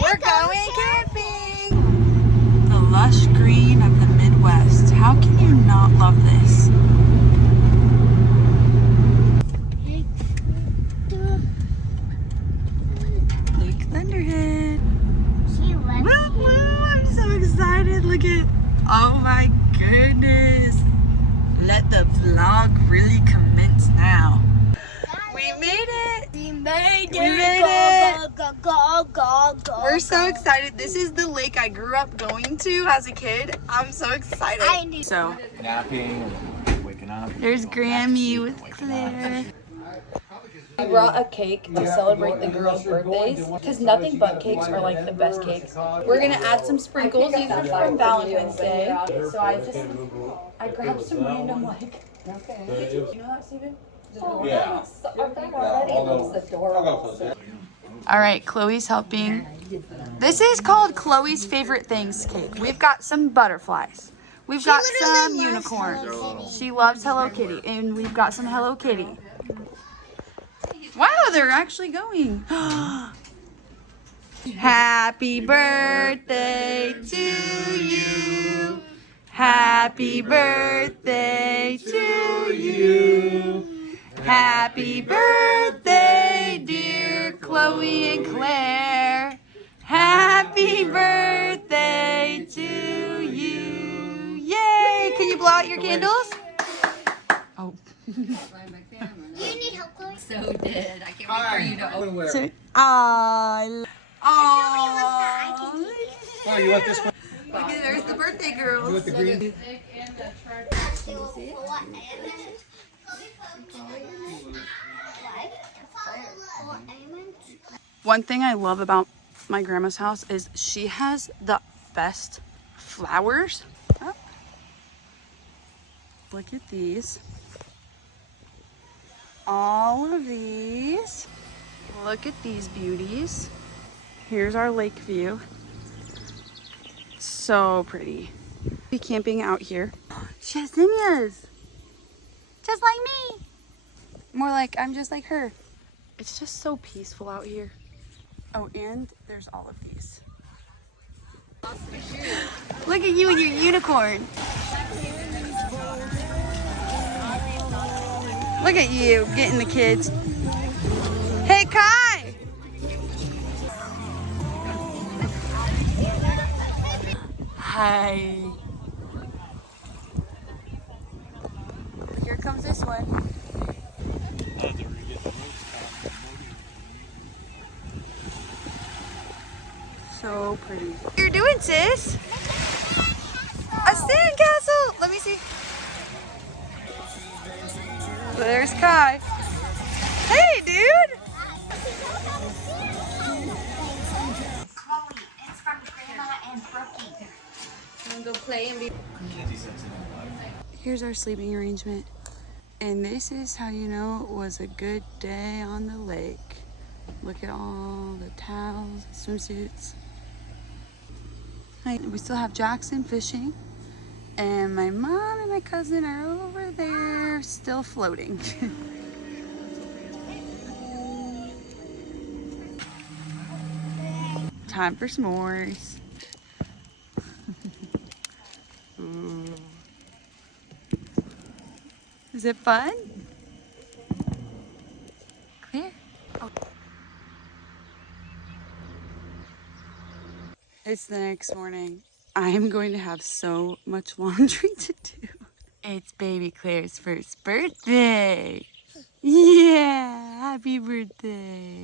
We're going camping! The lush green of the Midwest. How can you not love this? Lake Thunderhead. Woo, woo, I'm so excited. Look at, oh my goodness. Let the vlog really commence now. We made it. We made it. We made it. Go. We're so excited. This is the lake I grew up going to as a kid. I'm so excited. So Napping, waking up. there's Grammy with Claire. We brought a cake to celebrate the girls' birthdays because nothing but cakes are like the best cakes. We're gonna add some sprinkles. These are from Valentine's Day. So I grabbed some random like. Okay. You know that, Steven? Yeah. I'll go. All right, Chloe's helping. This is called Chloe's favorite things cake. We've got some butterflies. We've got some unicorns. She loves Hello Kitty, and we've got some Hello Kitty. Wow, they're actually going. Happy birthday to you. Happy birthday to you. Happy birthday, dear Chloe and Claire. Happy birthday to you. Yay! Can you blow out your candles? Oh. You need help, Chloe? So did. I can't wait for you to open. So, Oh, you want this one? Look at, there's the birthday girls. You want the green? One thing I love about my grandma's house is she has the best flowers. Oh. Look at these. All of these. Look at these beauties. Here's our lake view. So pretty. Be camping out here. She has zinnias. Just like me. More like I'm just like her. It's just so peaceful out here. Oh, and there's all of these. Look at you and your unicorn. Look at you getting the kids. Hey, Kai! Hi. Here comes this one. So pretty. What are you doing, sis? A sandcastle! Let me see. There's Kai. Hey, dude! Chloe, it's from Grandma and Brookie. I'm gonna go play and be. Here's our sleeping arrangement. And this is how you know it was a good day on the lake. Look at all the towels, swimsuits. We still have Jackson fishing. And my mom and my cousin are over there still floating. Time for s'mores. Ooh. Is it fun? Clear? Oh. It's the next morning. I am going to have so much laundry to do. It's baby Claire's first birthday. Yeah, happy birthday.